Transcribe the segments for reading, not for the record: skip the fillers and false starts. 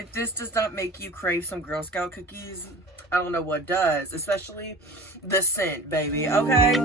if this does not make you crave some Girl Scout cookies, I don't know what does, especially the scent, baby, okay?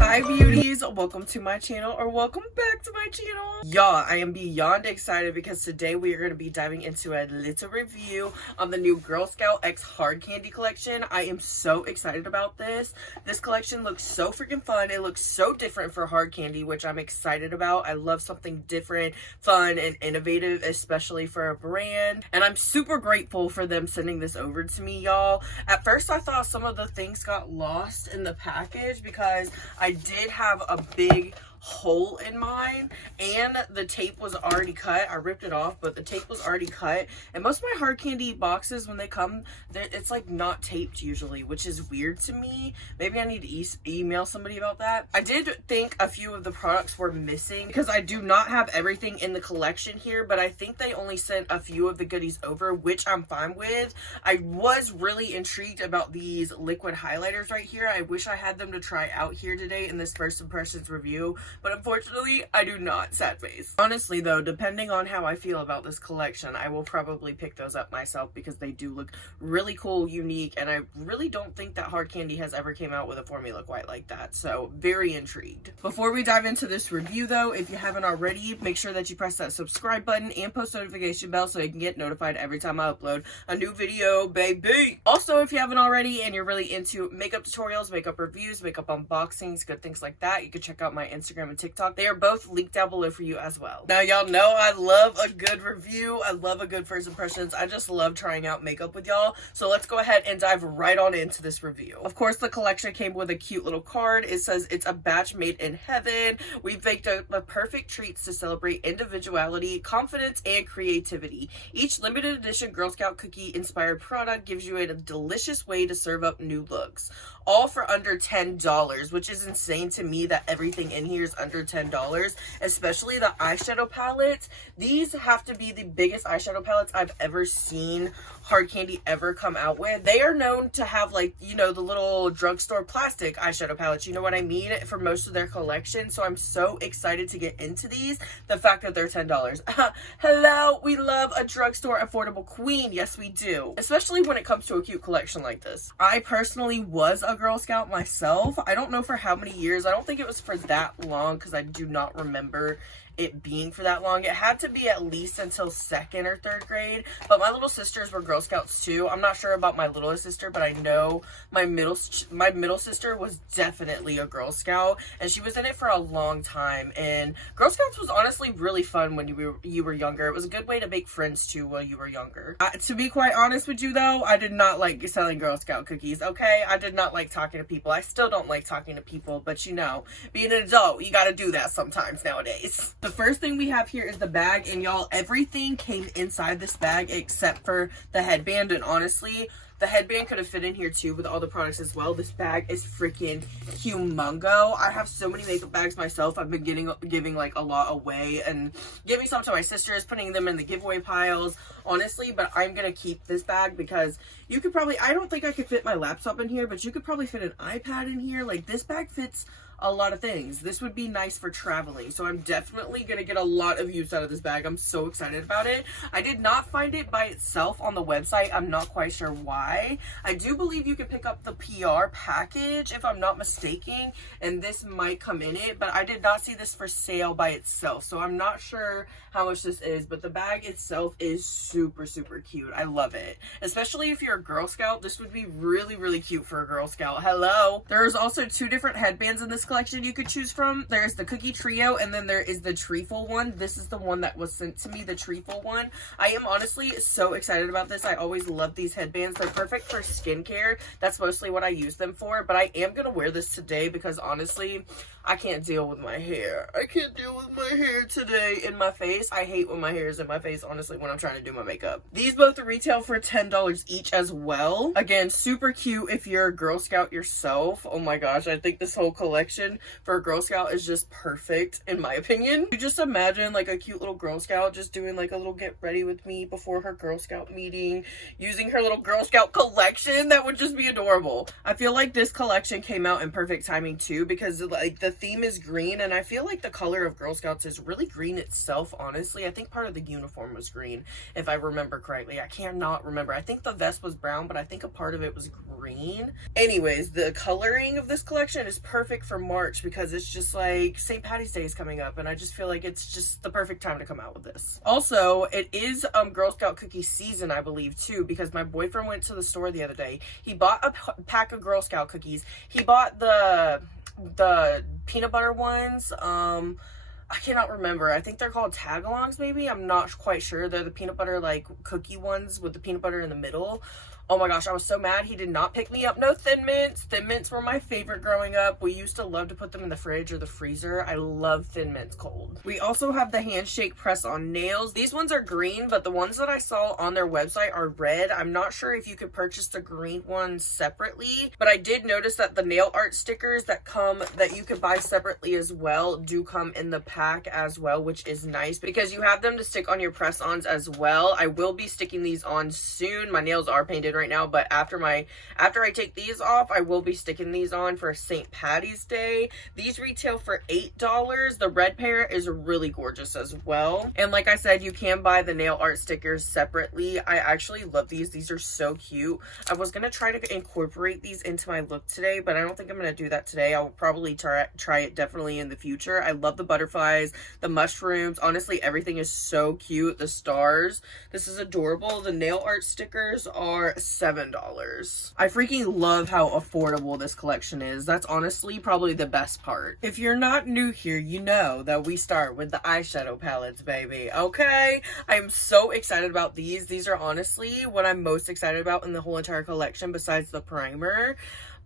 Hi beauties, welcome to my channel, or welcome back to my channel. Y'all, I am beyond excited because today we are going to be diving into a little review on the new Girl Scout X Hard Candy collection. I am so excited about this. This collection looks so freaking fun. It looks so different for hard candy, which I'm excited about. I love something different, fun, and innovative, especially for a brand. And I'm super grateful for them sending this over to me, y'all. At first, I thought some of the things got lost in the package because I did have a big hole in mine and the tape was already cut. I ripped it off, but the tape was already cut, and most of my hard candy boxes, when they come, it's like not taped usually, which is weird to me. Maybe I need to email somebody about that. I did think a few of the products were missing because I do not have everything in the collection here, but I think they only sent a few of the goodies over, which I'm fine with. I was really intrigued about these liquid highlighters right here. I wish I had them to try out here today in this first impressions review, but unfortunately I do not, sad face. Honestly though, depending on how I feel about this collection, I will probably pick those up myself because they do look really cool, unique, and I really don't think that hard candy has ever came out with a formula quite like that, so very intrigued. Before we dive into this review though, if you haven't already, make sure that you press that subscribe button and post notification bell so you can get notified every time I upload a new video, baby. Also, if you haven't already and you're really into makeup tutorials, makeup reviews, makeup unboxings, good things like that, you can check out my Instagram and TikTok. They are both linked down below for you as well. Now, y'all know I love a good review. I love a good first impressions. I just love trying out makeup with y'all. So let's go ahead and dive right on into this review. Of course, the collection came with a cute little card. It says it's a batch made in heaven. We've baked the perfect treats to celebrate individuality, confidence, and creativity. Each limited edition Girl Scout cookie inspired product gives you a delicious way to serve up new looks. All for under $10, which is insane to me that everything in here is under $10, especially the eyeshadow palettes. These have to be the biggest eyeshadow palettes I've ever seen hard candy ever come out with. They are known to have, like, you know, the little drugstore plastic eyeshadow palettes, you know what I mean, for most of their collection. So I'm so excited to get into these. The fact that they're $10. Hello, we love a drugstore affordable queen. Yes, we do. Especially when it comes to a cute collection like this. I personally was a Girl Scout myself. I don't know for how many years. I don't think it was for that long because I do not remember it being for that long. It had to be at least until 2nd or 3rd grade, but my little sisters were Girl Scouts too. I'm not sure about my littlest sister, but I know my middle sister was definitely a Girl Scout, and she was in it for a long time. And Girl Scouts was honestly really fun when you were younger. It was a good way to make friends too while you were younger. To be quite honest with you though, I did not like selling Girl Scout cookies, okay? I did not like talking to people. I still don't like talking to people, but you know, being an adult, you gotta do that sometimes nowadays. The first thing we have here is the bag, and y'all, everything came inside this bag except for the headband, and honestly, the headband could have fit in here too with all the products as well. This bag is freaking humongo. I have so many makeup bags myself. I've been giving like a lot away and giving some to my sisters, putting them in the giveaway piles, honestly, but I'm gonna keep this bag because you could probably, I don't think I could fit my laptop in here, but you could probably fit an iPad in here. Like, this bag fits a lot of things. This would be nice for traveling, so I'm definitely gonna get a lot of use out of this bag. I'm so excited about it. I did not find it by itself on the website. I'm not quite sure why. I do believe you can pick up the PR package if I'm not mistaken, and this might come in it, but I did not see this for sale by itself, so I'm not sure how much this is, but the bag itself is super, super cute. I love it. Especially if you're a Girl Scout, this would be really, really cute for a Girl Scout. Hello. There's also 2 different headbands in this collection you could choose from. There's the Cookie Trio, and then there is the Trefoil one. This is the one that was sent to me, the Trefoil one. I am honestly so excited about this. I always love these headbands. They're perfect for skincare. That's mostly what I use them for, but I am gonna wear this today because honestly, I can't deal with my hair. I can't deal with my hair today in my face. I hate when my hair is in my face, honestly, when I'm trying to do my makeup. These both retail for $10 each as well. Again, super cute if you're a Girl Scout yourself. Oh my gosh, I think this whole collection for a Girl Scout is just perfect, in my opinion. You just imagine like a cute little Girl Scout just doing like a little get ready with me before her Girl Scout meeting, using her little Girl Scout collection. That would just be adorable. I feel like this collection came out in perfect timing too, because like the the theme is green, and I feel like the color of Girl Scouts is really green itself, honestly. I think part of the uniform was green, if I remember correctly. I cannot remember. I think the vest was brown, but I think a part of it was green. Anyways, the coloring of this collection is perfect for March because it's just like St. Patty's Day is coming up, and I just feel like it's just the perfect time to come out with this. Also, it is Girl Scout cookie season, I believe, too, because my boyfriend went to the store the other day. He bought a pack of Girl Scout cookies. He bought the peanut butter ones. I cannot remember. I think they're called tagalongs, maybe. I'm not quite sure. They're the peanut butter, like, cookie ones with the peanut butter in the middle. Oh my gosh, I was so mad he did not pick me up no Thin Mints. Thin Mints were my favorite growing up. We used to love to put them in the fridge or the freezer. I love Thin Mints cold. We also have the Handshake Press on nails. These ones are green, but the ones that I saw on their website are red. I'm not sure if you could purchase the green ones separately, but I did notice that the nail art stickers that you could buy separately as well do come in the pack as well, which is nice because you have them to stick on your press-ons as well. I will be sticking these on soon. My nails are painted right now, but after I take these off, I will be sticking these on for St. Patty's Day. These retail for $8. The red pair is really gorgeous as well. And like I said, you can buy the nail art stickers separately. I actually love these. These are so cute. I was gonna try to incorporate these into my look today, but I don't think I'm gonna do that today. I will probably try it definitely in the future. I love the butterflies, the mushrooms. Honestly, everything is so cute. The stars. This is adorable. The nail art stickers are $7. I freaking love how affordable this collection is. That's honestly probably the best part. If you're not new here, you know that we start with the eyeshadow palettes, baby. Okay? I am so excited about these. These are honestly what I'm most excited about in the whole entire collection besides the primer.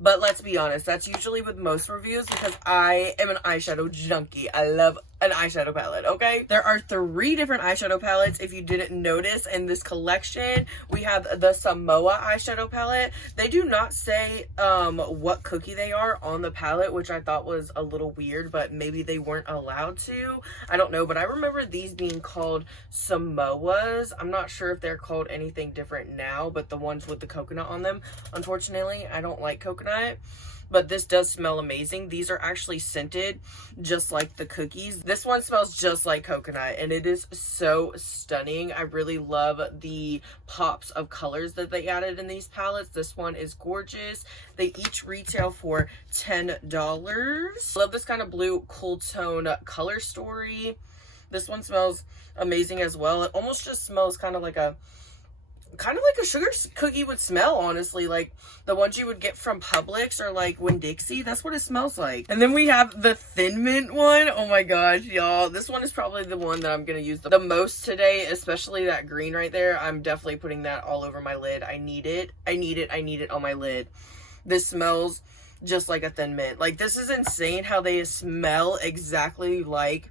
But let's be honest, that's usually with most reviews because I am an eyeshadow junkie. I love an eyeshadow palette, okay? There are 3 different eyeshadow palettes if you didn't notice in this collection. We have the Samoa eyeshadow palette. They do not say what cookie they are on the palette, which I thought was a little weird, but maybe they weren't allowed to. I don't know, but I remember these being called Samoas. I'm not sure if they're called anything different now, but the ones with the coconut on them. Unfortunately, I don't like coconut. But this does smell amazing. These are actually scented just like the cookies. This one smells just like coconut and it is so stunning. I really love the pops of colors that they added in these palettes. This one is gorgeous. They each retail for $10. Love this kind of blue cool tone color story. This one smells amazing as well. It almost just smells kind of like a sugar cookie would smell, honestly, like the ones you would get from Publix or like Winn-Dixie. That's what it smells like. And then we have the Thin Mint one. Oh my gosh, y'all, this one is probably the one that I'm gonna use the most today, especially that green right there. I'm definitely putting that all over my lid. I need it on my lid. This smells just like a Thin Mint. Like, this is insane how they smell exactly like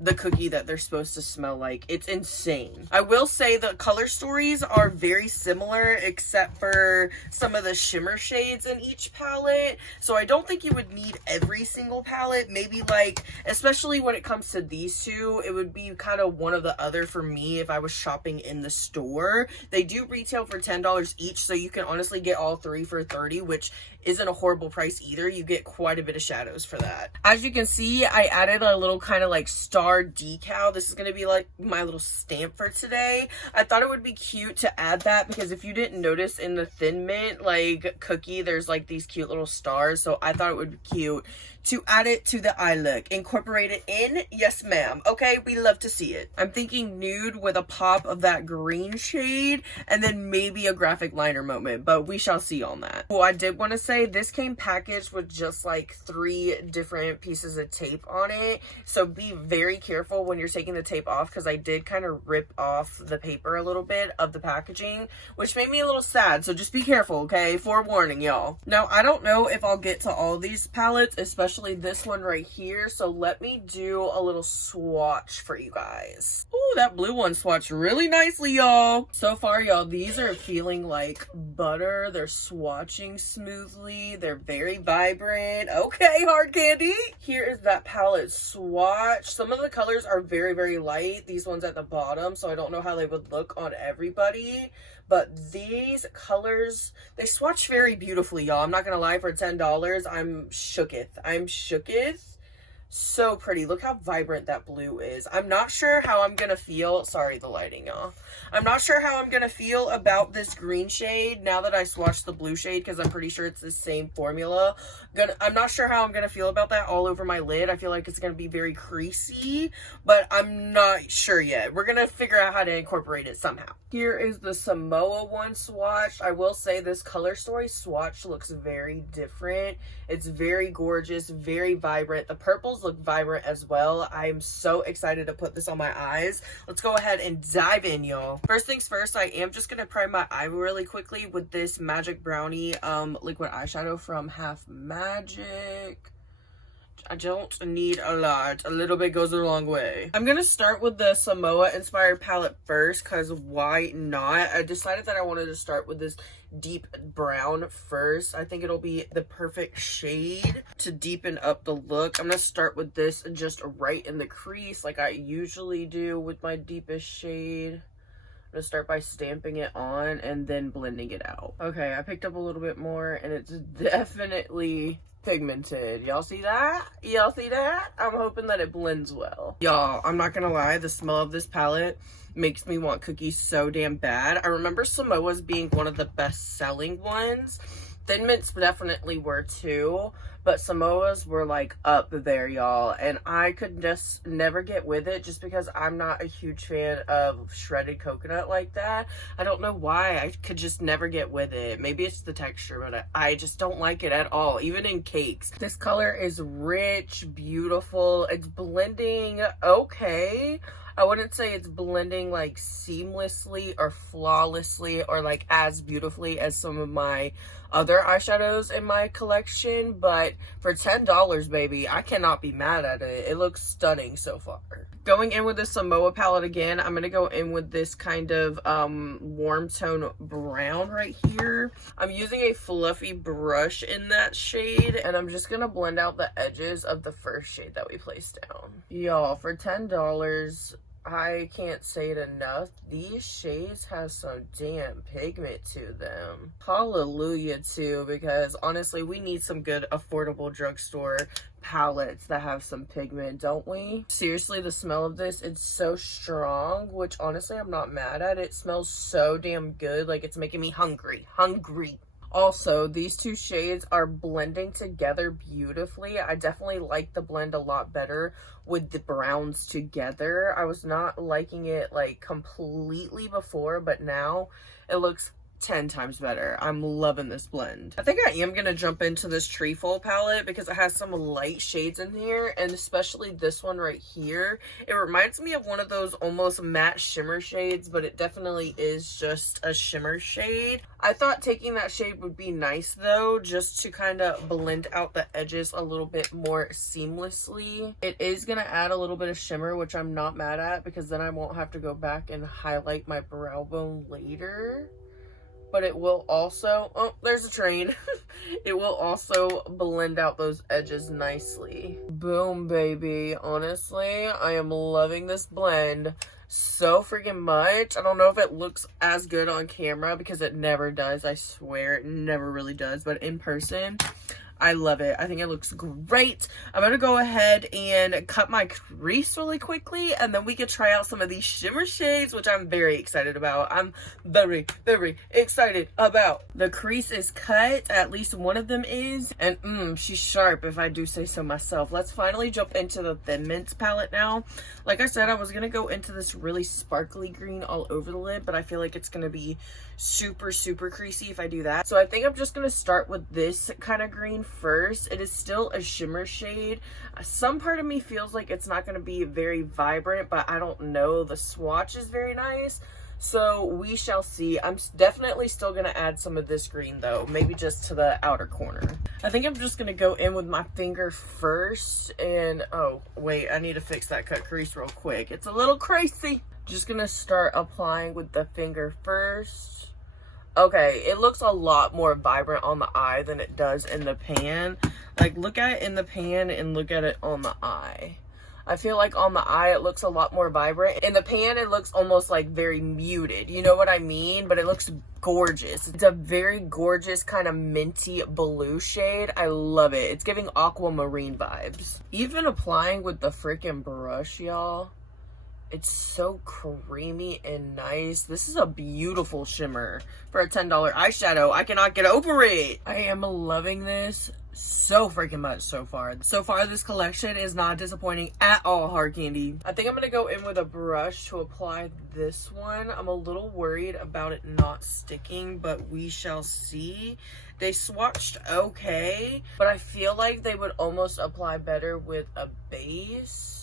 the cookie that they're supposed to smell like. It's insane. I will say the color stories are very similar except for some of the shimmer shades in each palette. So I don't think you would need every single palette. Maybe like, especially when it comes to these two, it would be kind of one of the other for me if I was shopping in the store. They do retail for $10 each, so you can honestly get all 3 for $30, which isn't a horrible price either. You get quite a bit of shadows for that. As you can see, I added a little kind of like star decal. This is going to be like my little stamp for today. I thought it would be cute to add that because if you didn't notice in the Thin Mint like cookie, there's like these cute little stars. So I thought it would be cute to add it to the eye look. Incorporate it in. Yes, ma'am. Okay, we love to see it. I'm thinking nude with a pop of that green shade and then maybe a graphic liner moment, but we shall see on that. Oh, I did want to say this came packaged with just like 3 different pieces of tape on it. So be very careful when you're taking the tape off because I did kind of rip off the paper a little bit of the packaging, which made me a little sad. So just be careful, okay? Forewarning, y'all. Now, I don't know if I'll get to all these palettes, especially this one right here, so let me do a little swatch for you guys. Oh, that blue one swatched really nicely, y'all. So far, y'all, these are feeling like butter. They're swatching smoothly. They're very vibrant. Okay, hard candy. Here is that palette swatch. Some of the colors are very, very light. These ones at the bottom, so I don't know how they would look on everybody. But these colors, they swatch very beautifully, y'all. I'm not gonna lie, for $10, I'm shooketh. I'm shooketh. So pretty. Look how vibrant that blue is. I'm not sure how I'm gonna feel. Sorry, the lighting, y'all. I'm not sure how I'm gonna feel about this green shade now that I swatched the blue shade, because I'm pretty sure it's the same formula. I'm not sure how I'm gonna feel about that all over my lid. I feel like it's gonna be very creasy, but I'm not sure yet. We're gonna figure out how to incorporate it somehow. Here is the Samoa one swatch. I will say this Color Story swatch looks very different. It's very gorgeous, very vibrant. The purples look vibrant as well. I am so excited to put this on my eyes. Let's go ahead and dive in, y'all. First things first, I am just gonna prime my eye really quickly with this Magic Brownie liquid eyeshadow from Half Magic. I don't need a lot. A little bit goes a long way. I'm gonna start with the Samoa inspired palette first, because why not? I decided that I wanted to start with this deep brown first. I think it'll be the perfect shade to deepen up the look. I'm gonna start with this just right in the crease like I usually do with my deepest shade. I'm gonna start by stamping it on and then blending it out. Okay, I picked up a little bit more and it's definitely pigmented. Y'all see that? Y'all see that? I'm hoping that it blends well. Y'all, I'm not gonna lie, the smell of this palette makes me want cookies so damn bad. I remember Samoa's being one of the best selling ones. Thin Mints definitely were too, but Samoa's were like up there, y'all, and I could just never get with it just because I'm not a huge fan of shredded coconut like that. I don't know why. I could just never get with it. Maybe it's the texture, but I just don't like it at all, even in cakes. This color is rich, beautiful. It's blending okay. I wouldn't say it's blending like seamlessly or flawlessly or like as beautifully as some of my other eyeshadows in my collection, but for $10, baby, I cannot be mad at it. It looks stunning so far. Going in with the Samoa palette again, I'm going to go in with this kind of warm tone brown right here. I'm using a fluffy brush in that shade, and I'm just going to blend out the edges of the first shade that we placed down. Y'all, for $10, I can't say it enough. These shades have some damn pigment to them. Hallelujah too, because honestly, we need some good affordable drugstore palettes that have some pigment, don't we? Seriously, the smell of this, it's so strong, which honestly, I'm not mad at. It smells so damn good. Like, it's making me hungry. Also, these two shades are blending together beautifully. I definitely like the blend a lot better with the browns together. I was not liking it like completely before, but now it looks 10 times better. I'm loving this blend. I think I am gonna jump into this Trefoil palette because it has some light shades in here, and especially this one right here. It reminds me of one of those almost matte shimmer shades, but it definitely is just a shimmer shade. I thought taking that shade would be nice though, just to kind of blend out the edges a little bit more seamlessly. It is gonna add a little bit of shimmer, which I'm not mad at, because then I won't have to go back and highlight my brow bone later. But it will also, oh, there's a train. It will also blend out those edges nicely. Boom, baby. Honestly, I am loving this blend so freaking much. I don't know if it looks as good on camera because it never does. I swear it never really does. But in person, I love it. I think it looks great. I'm going to go ahead and cut my crease really quickly, and then we can try out some of these shimmer shades, which I'm very excited about. I'm very, very excited about. The crease is cut. At least one of them is. And she's sharp, if I do say so myself. Let's finally jump into the Thin Mints palette now. Like I said, I was going to go into this really sparkly green all over the lid, but I feel like it's going to be super, super creasy if I do that. So I think I'm just going to start with this kind of green first. It is still a shimmer shade. Some part of me feels like it's not going to be very vibrant, but I don't know. The swatch is very nice, so we shall see. I'm definitely still going to add some of this green though, maybe just to the outer corner. I think I'm just going to go in with my finger first, and oh wait, I need to fix that cut crease real quick. It's a little crazy. Just going to start applying with the finger first. Okay, it looks a lot more vibrant on the eye than it does in the pan. Like, look at it in the pan and look at it on the eye. I feel like on the eye it looks a lot more vibrant. In the pan it looks almost like very muted, you know what I mean? But it looks gorgeous. It's a very gorgeous kind of minty blue shade. I love it. It's giving aquamarine vibes. Even applying with the freaking brush, y'all, it's so creamy and nice. This is a beautiful shimmer for a $10 eyeshadow. I cannot get over it. I am loving this so freaking much so far. So far, this collection is not disappointing at all, hard candy. I think I'm gonna go in with a brush to apply this one. I'm a little worried about it not sticking, but we shall see. They swatched okay, but I feel like they would almost apply better with a base.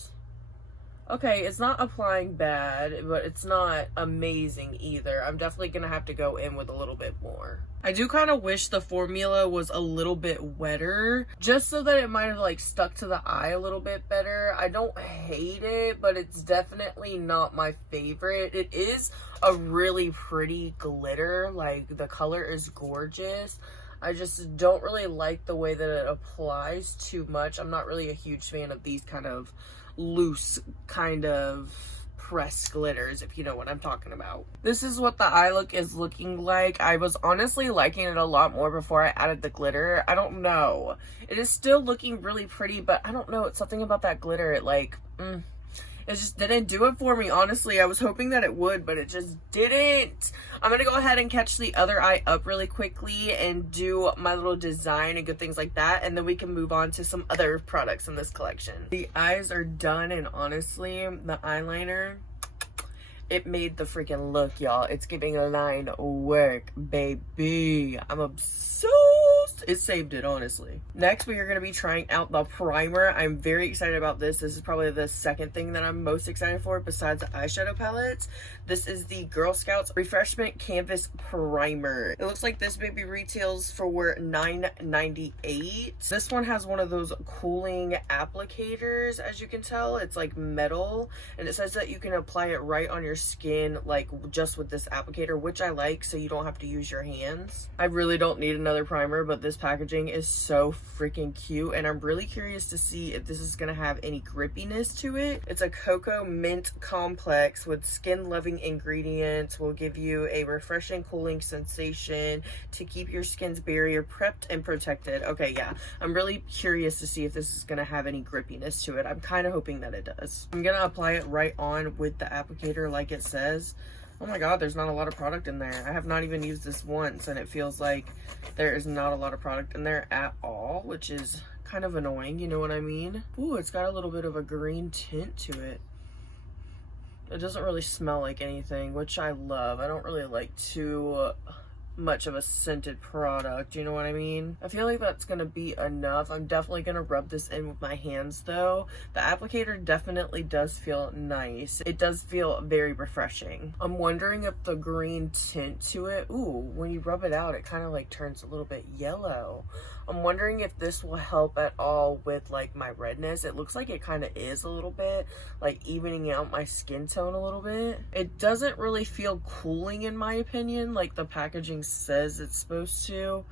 Okay, it's not applying bad, but it's not amazing either. I'm definitely gonna have to go in with a little bit more. I do kind of wish the formula was a little bit wetter, just so that it might have like stuck to the eye a little bit better. I don't hate it, but it's definitely not my favorite. It is a really pretty glitter, like the color is gorgeous. I just don't really like the way that it applies too much. I'm not really a huge fan of these kind of loose kind of pressed glitters, if you know what I'm talking about. This is what the eye look is looking like. I was honestly liking it a lot more before I added the glitter. I don't know. It is still looking really pretty, but I don't know. It's something about that glitter. It like, it just didn't do it for me, honestly. I was hoping that it would, but it just didn't. I'm gonna go ahead and catch the other eye up really quickly and do my little design and good things like that, and then we can move on to some other products in this collection. The eyes are done, and honestly, the eyeliner, it made the freaking look, y'all. It's giving a line work, baby. I'm obsessed. It saved it, honestly. Next, we are going to be trying out the primer. I'm very excited about this. This is probably the second thing that I'm most excited for besides the eyeshadow palettes. This is the Girl Scouts Refreshment Canvas Primer. It looks like this baby retails for $9.98. This one has one of those cooling applicators, as you can tell. It's like metal, and it says that you can apply it right on your skin, like just with this applicator, which I like, so you don't have to use your hands. I really don't need another primer, but this packaging is so freaking cute, and I'm really curious to see if this is gonna have any grippiness to it. It's a cocoa mint complex with skin loving ingredients. Will give you a refreshing cooling sensation to keep your skin's barrier prepped and protected. Okay, yeah, I'm really curious to see if this is gonna have any grippiness to it. I'm kind of hoping that it does. I'm gonna apply it right on with the applicator like it says. Oh my god, there's not a lot of product in there. I have not even used this once, and it feels like there is not a lot of product in there at all, which is kind of annoying, you know what I mean? Ooh, it's got a little bit of a green tint to it. It doesn't really smell like anything, which I love. I don't really like too much of a scented product, you know what I mean? I feel like that's gonna be enough. I'm definitely gonna rub this in with my hands though. The applicator definitely does feel nice. It does feel very refreshing. I'm wondering if the green tint to it, ooh, when you rub it out, it kind of like turns a little bit yellow. I'm wondering if this will help at all with like my redness. It looks like it kind of is a little bit, like evening out my skin tone a little bit. It doesn't really feel cooling in my opinion, like the packaging says it's supposed to.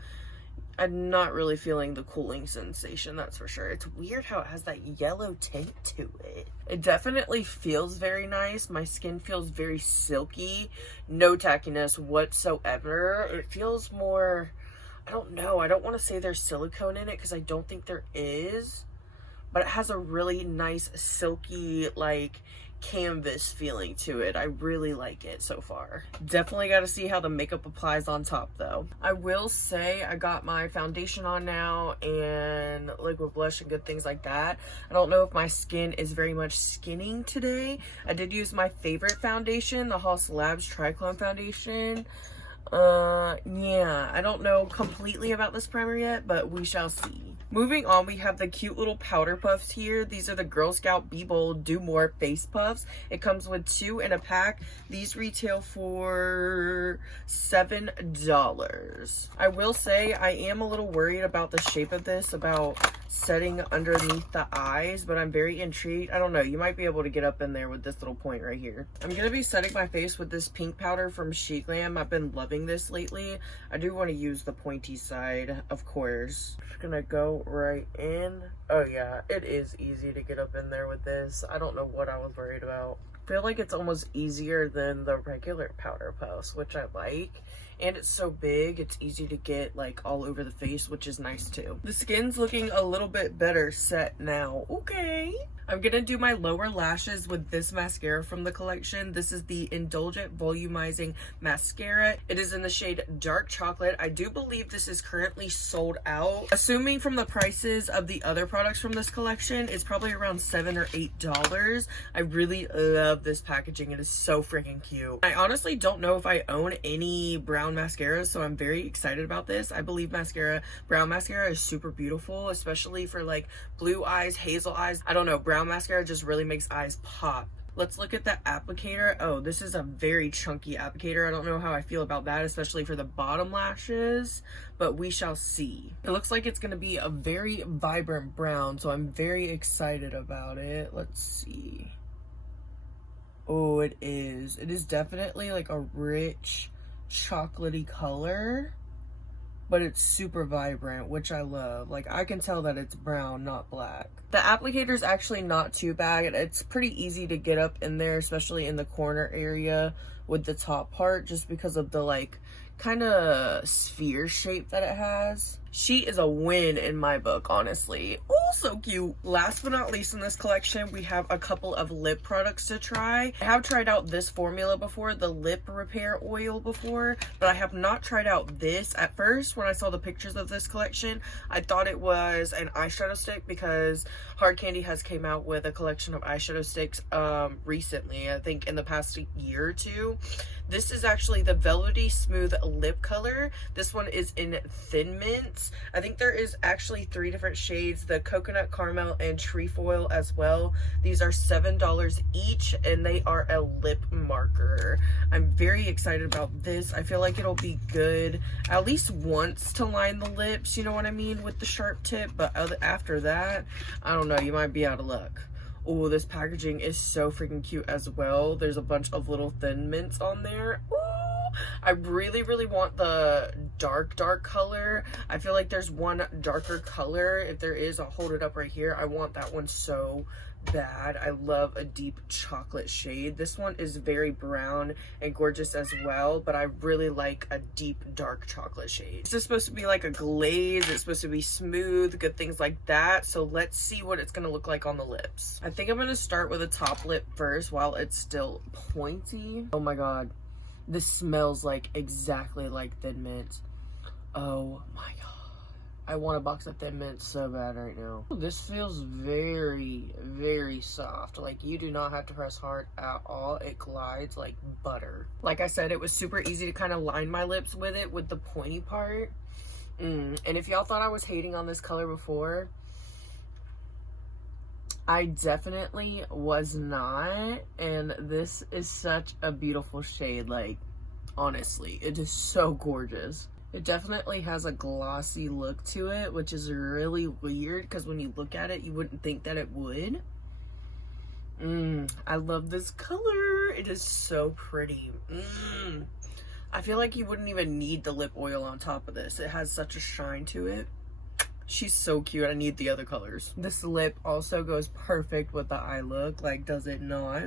I'm not really feeling the cooling sensation, that's for sure. It's weird how it has that yellow tint to it. It definitely feels very nice. My skin feels very silky, no tackiness whatsoever. It feels more, I don't know, I don't want to say there's silicone in it because I don't think there is, but it has a really nice silky like canvas feeling to it. I really like it so far. Definitely got to see how the makeup applies on top though. I will say I got my foundation on now and liquid blush and good things like that. I don't know if my skin is very much skinning today. I did use my favorite foundation, the Haus Labs Triclone foundation. Yeah, I don't know completely about this primer yet, but we shall see. Moving on, we have the cute little powder puffs here. These are the Girl Scout Be Bold Do More face puffs. It comes with 2 in a pack. These retail for $7. I will say I am a little worried about the shape of this, about setting underneath the eyes, but I'm very intrigued. I don't know, you might be able to get up in there with this little point right here. I'm gonna be setting my face with this pink powder from She Glam. I've been loving this lately. I do want to use the pointy side, of course. Just gonna go right in. Oh yeah, it is easy to get up in there with this. I don't know what I was worried about. I feel like it's almost easier than the regular powder puffs, which I like. And it's so big, it's easy to get like all over the face, which is nice too. The skin's looking a little bit better set now. Okay. I'm gonna do my lower lashes with this mascara from the collection. This is the Indulgent Volumizing Mascara. It is in the shade Dark Chocolate. I do believe this is currently sold out. Assuming from the prices of the other products from this collection, it's probably around $7 or $8. I really love this packaging. It is so freaking cute. I honestly don't know if I own any brown mascaras, so I'm very excited about this. I believe brown mascara is super beautiful, especially for like blue eyes, hazel eyes. I don't know, brown mascara just really makes eyes pop. Let's look at the applicator. Oh, this is a very chunky applicator. I don't know how I feel about that, especially for the bottom lashes, but we shall see. It looks like it's going to be a very vibrant brown, so I'm very excited about it. Let's see. Oh, it is. It is definitely like a rich chocolatey color, but it's super vibrant, which I love. Like, I can tell that it's brown, not black. The applicator is actually not too bad. It's pretty easy to get up in there, especially in the corner area with the top part, just because of the like kind of sphere shape that it has. She is a win in my book, honestly. Oh, so cute. Last but not least in this collection, we have a couple of lip products to try. I have tried out this formula before, the lip repair oil before, but I have not tried out this. At first, when I saw the pictures of this collection, I thought it was an eyeshadow stick because Hard Candy has came out with a collection of eyeshadow sticks recently, I think in the past year or two. This is actually the Velvety Smooth Lip Color. This one is in Thin Mint. I think there is actually 3 different shades, the Coconut Caramel and Trefoil as well. These are $7 each, and they are a lip marker. I'm very excited about this. I feel like it'll be good at least once to line the lips, you know what I mean, with the sharp tip, but after that, I don't know, you might be out of luck. Oh, this packaging is so freaking cute as well. There's a bunch of little Thin Mints on there. Ooh, I really, really want the dark color. I feel like there's one darker color. If there is, I'll hold it up right here. I want that one so bad. I love a deep chocolate shade. This one is very brown and gorgeous as well, but I really like a deep dark chocolate shade. This is supposed to be like a glaze. It's supposed to be smooth, good things like that. So let's see what it's gonna look like on the lips. I think I'm gonna start with a top lip first while it's still pointy. Oh my god, this smells like exactly like Thin Mint. Oh my god, I want a box of Thin Mint so bad right now. This feels very, very soft. Like, you do not have to press hard at all. It glides like butter. Like I said, it was super easy to kind of line my lips with it, with the pointy part. And if y'all thought I was hating on this color before, I definitely was not. And this is such a beautiful shade. Like, honestly, it is so gorgeous. It definitely has a glossy look to it, which is really weird because when you look at it, you wouldn't think that it would. I love this color. It is so pretty. I feel like you wouldn't even need the lip oil on top of this. It has such a shine to it. She's so cute. I need the other colors. This lip also goes perfect with the eye look. Like, does it not?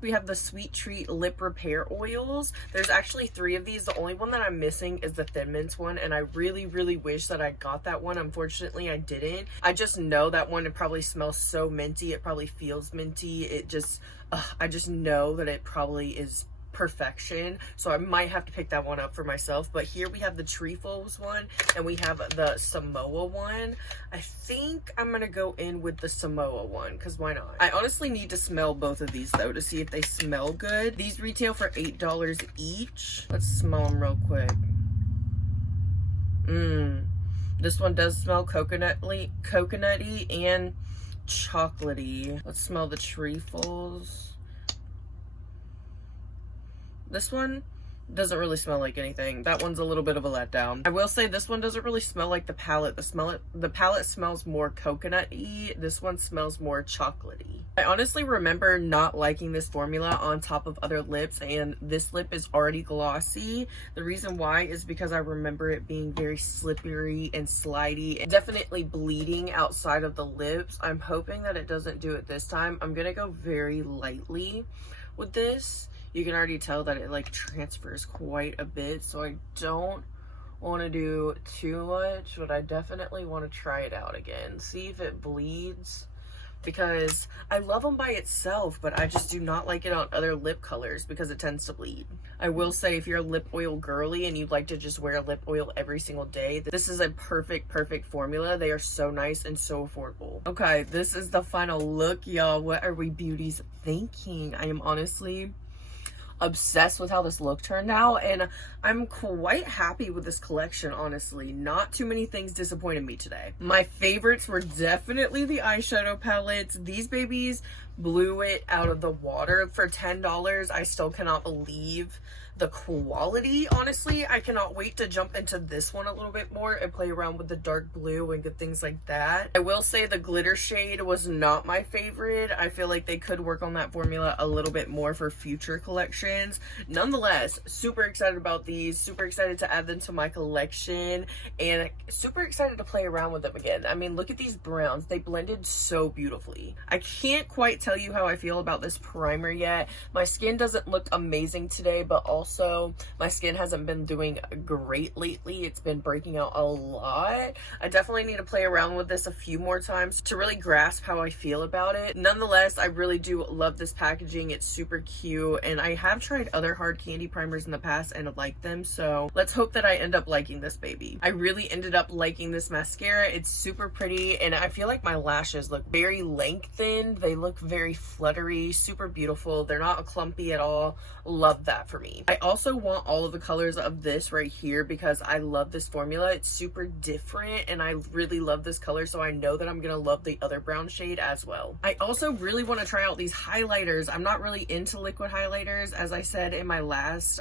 We have the Sweet Treat Lip Repair Oils. There's actually 3 of these. The only one that I'm missing is the Thin Mint one, and I really, really wish that I got that one. Unfortunately, I didn't. I just know that one, it probably smells so minty. It probably feels minty. It just, I just know that it probably is perfection, so I might have to pick that one up for myself. But here we have the Trefoils one, and we have the Samoa one. I think I'm gonna go in with the Samoa one, because why not? I honestly need to smell both of these though to see if they smell good. These retail for $8 each. Let's smell them real quick. This one does smell coconutty and chocolatey. Let's smell the Trefoils. This one doesn't really smell like anything. That one's a little bit of a letdown. I will say this one doesn't really smell like the palette. The palette smells more coconut-y. This one smells more chocolatey. I honestly remember not liking this formula on top of other lips, and this lip is already glossy. The reason why is because I remember it being very slippery and slidey and definitely bleeding outside of the lips. I'm hoping that it doesn't do it this time. I'm gonna go very lightly with this. You can already tell that it like transfers quite a bit, so I don't want to do too much, but I definitely want to try it out again, see if it bleeds, because I love them by itself, but I just do not like it on other lip colors because it tends to bleed. I will say, if you're a lip oil girly and you'd like to just wear lip oil every single day, this is a perfect formula. They are so nice and so affordable. Okay, this is the final look, y'all. What are we beauties thinking? I am honestly obsessed with how this look turned out, and I'm quite happy with this collection, honestly. Not too many things disappointed me today. My favorites were definitely the eyeshadow palettes. These babies blew it out of the water. For $10, I still cannot believe the quality. Honestly, I cannot wait to jump into this one a little bit more and play around with the dark blue and good things like that. I will say the glitter shade was not my favorite. I feel like they could work on that formula a little bit more for future collections. Nonetheless, super excited about these, super excited to add them to my collection, and super excited to play around with them again. I mean, look at these browns. They blended so beautifully. I can't quite tell you how I feel about this primer yet. My skin doesn't look amazing today, but also my skin hasn't been doing great lately. It's been breaking out a lot. I definitely need to play around with this a few more times to really grasp how I feel about it. Nonetheless, I really do love this packaging. It's super cute, and I have tried other hard candy primers in the past and like them, so let's hope that I end up liking this baby. I really ended up liking this mascara. It's super pretty, and I feel like my lashes look very lengthened. They look very fluttery, super beautiful. They're not clumpy at all. Love that for me. I also want all of the colors of this right here because I love this formula. It's super different, and I really love this color, so I know that I'm gonna love the other brown shade as well. I also really want to try out these highlighters. I'm not really into liquid highlighters, as I said in my last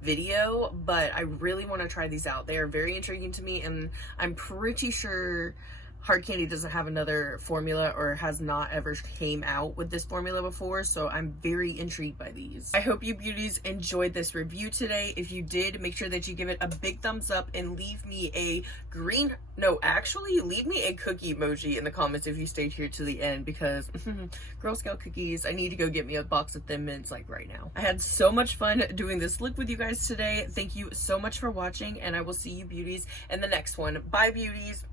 video, but I really want to try these out. They are very intriguing to me, and I'm pretty sure Hard Candy doesn't have another formula, or has not ever came out with this formula before, so I'm very intrigued by these. I hope you beauties enjoyed this review today. If you did, make sure that you give it a big thumbs up and leave me a leave me a cookie emoji in the comments if you stayed here to the end, because Girl Scout cookies, I need to go get me a box of Thin Mints like right now. I had so much fun doing this look with you guys today. Thank you so much for watching, and I will see you beauties in the next one. Bye beauties.